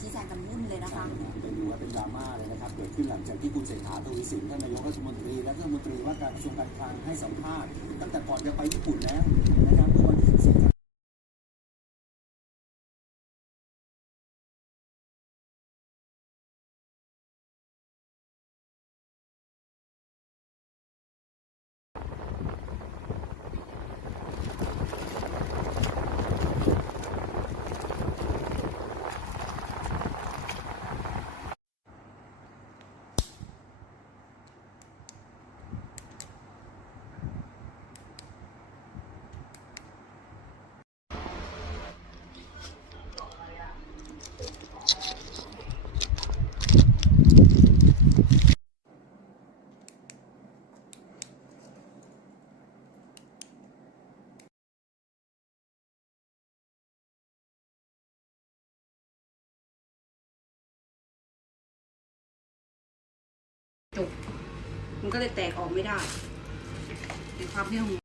ชี้แจงกันวุ่นเลยนะคะไปดูว่าเป็นดราม่าเลยนะครับเกิดขึ้นหลังจากที่คุณเศรษฐาทวีสินท่านนายกรัฐมนตรีและรัฐมนตรีว่าการกระทรวงการคลังให้สัมภาษณ์ตั้งแต่ก่อนจะไปญี่ปุ่นแล้วนะครับเมื่อวันที่14จบมันก็เลยแตกออกไม่ได้ในความที่